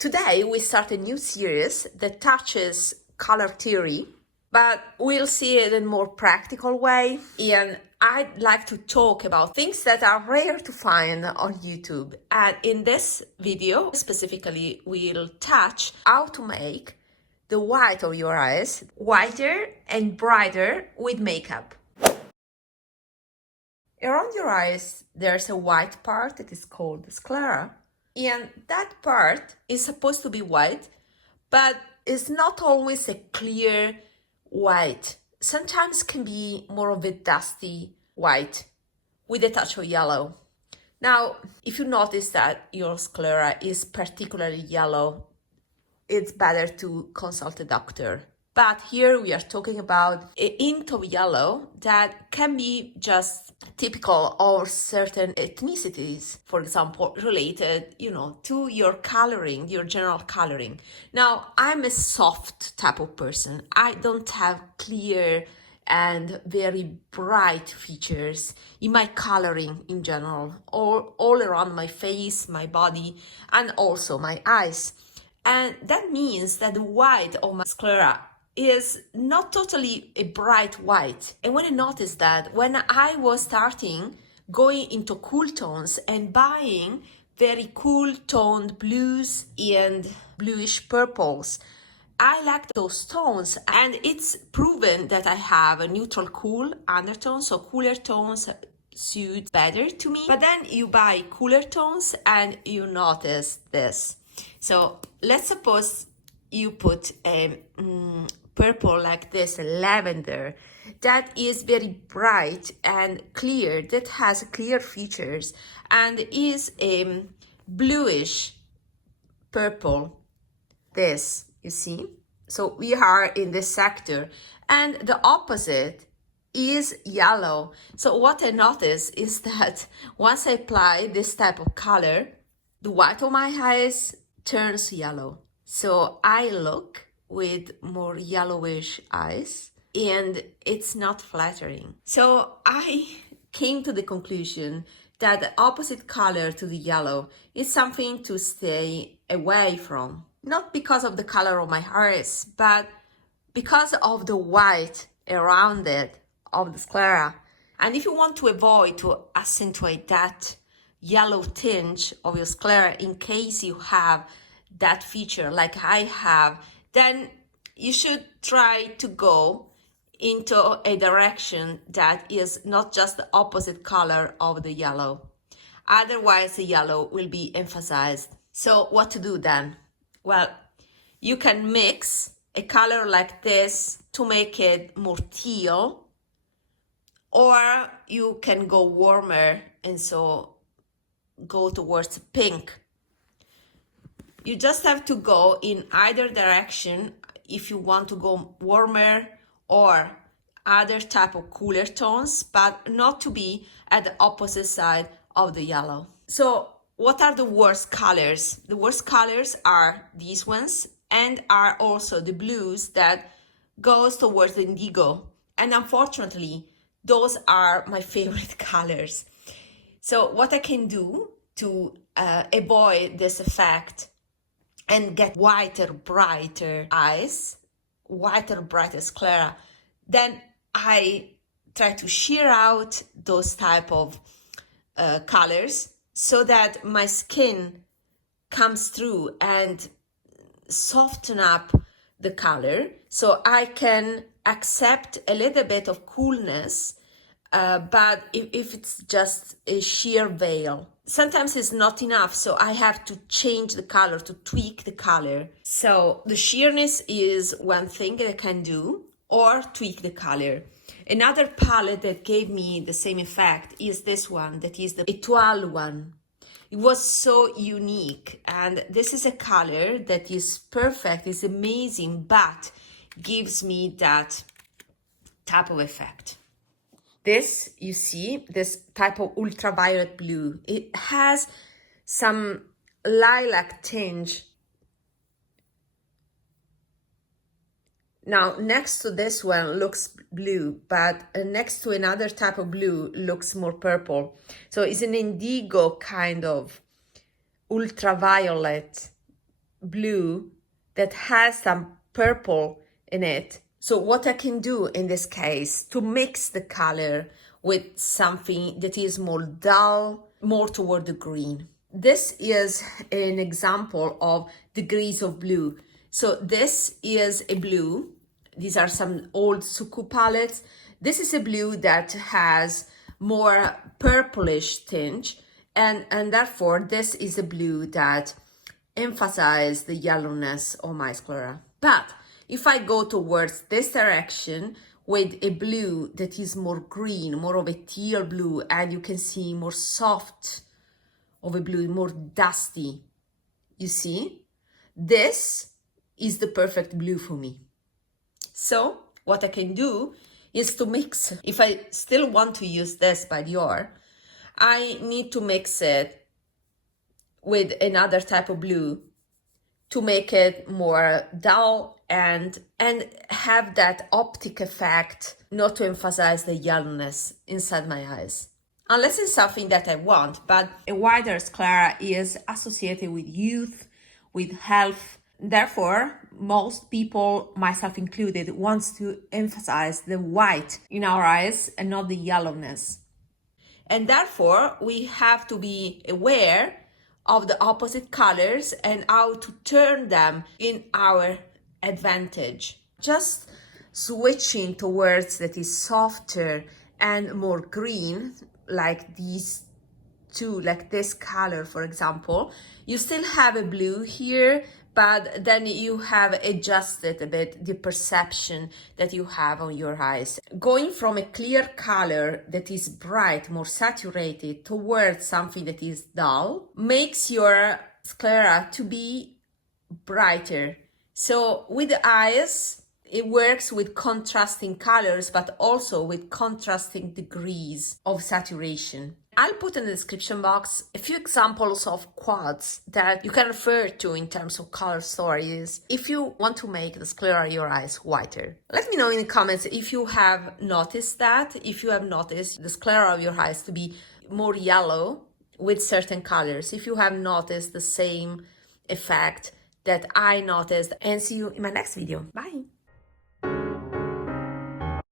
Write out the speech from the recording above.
Today we start a new series that touches color theory, but we'll see it in a more practical way. And I'd like to talk about things that are rare to find on YouTube. And in this video, specifically, we'll touch how to make the white of your eyes whiter and brighter with makeup. Around your eyes, there's a white part that is called the sclera. And that part is supposed to be white, but it's not always a clear white. Sometimes can be more of a dusty white with a touch of yellow. Now, if you notice that your sclera is particularly yellow, it's better to consult a doctor. But here we are talking about a hint of yellow that can be just typical of certain ethnicities, for example, related, to your coloring, your general coloring. Now, I'm a soft type of person. I don't have clear and very bright features in my coloring in general, or all around my face, my body, and also my eyes. And that means that the white of my sclera is not totally a bright white. And when I noticed that, when I was starting going into cool tones and buying very cool toned blues and bluish purples, I liked those tones, and it's proven that I have a neutral cool undertone, so cooler tones suit better to me. But then you buy cooler tones and you notice this. So let's suppose you put a purple like this, lavender, that is very bright and clear, that has clear features, and is a bluish purple, this, you see? So we are in this sector, and the opposite is yellow. So what I notice is that once I apply this type of color, the white of my eyes turns yellow. So I look with more yellowish eyes, and it's not flattering. So I came to the conclusion that the opposite color to the yellow is something to stay away from. Not because of the color of my eyes, but because of the white around it, of the sclera. And if you want to avoid to accentuate that yellow tinge of your sclera, in case you have that feature like I have, then you should try to go into a direction that is not just the opposite color of the yellow. Otherwise, the yellow will be emphasized. So what to do then? Well, you can mix a color like this to make it more teal, or you can go warmer and so go towards pink. You just have to go in either direction if you want to go warmer or other type of cooler tones, but not to be at the opposite side of the yellow. So what are the worst colors? The worst colors are these ones, and are also the blues that goes towards the indigo. And unfortunately, those are my favorite colors. So what I can do to avoid this effect and get whiter, brighter eyes, whiter, brighter sclera, then I try to shear out those type of colors so that my skin comes through and soften up the color, so I can accept a little bit of coolness, but if it's just a sheer veil, sometimes it's not enough, so I have to change the color, to tweak the color. So the sheerness is one thing that I can do, or tweak the color. Another palette that gave me the same effect is this one, that is the Étoile one. It was so unique, and this is a color that is perfect, is amazing, but gives me that type of effect. This, you see, this type of ultraviolet blue, it has some lilac tinge. Now, next to this one looks blue, but next to another type of blue looks more purple. So it's an indigo kind of ultraviolet blue that has some purple in it. So what I can do in this case to mix the color with something that is more dull, more toward the green. This is an example of degrees of blue. So this is a blue. These are some old Suqqu palettes. This is a blue that has more purplish tinge, and therefore this is a blue that emphasizes the yellowness of my sclera. But if I go towards this direction with a blue that is more green, more of a teal blue, and you can see more soft of a blue, more dusty, you see, this is the perfect blue for me. So what I can do is to mix. If I still want to use this by Dior, I need to mix it with another type of blue to make it more dull and have that optic effect, not to emphasize the yellowness inside my eyes. Unless it's something that I want, but a wider sclera is associated with youth, with health. Therefore, most people, myself included, wants to emphasize the white in our eyes and not the yellowness. And therefore, we have to be aware of the opposite colors and how to turn them in our advantage. Just switching towards that is softer and more green, like these two, like this color, for example, you still have a blue here, but then you have adjusted a bit the perception that you have on your eyes. Going from a clear color that is bright, more saturated, towards something that is dull makes your sclera to be brighter. So with the eyes, it works with contrasting colors, but also with contrasting degrees of saturation. I'll put in the description box a few examples of quads that you can refer to in terms of color stories if you want to make the sclera of your eyes whiter. Let me know in the comments if you have noticed that, if you have noticed the sclera of your eyes to be more yellow with certain colors, if you have noticed the same effect that I noticed, and see you in my next video. Bye!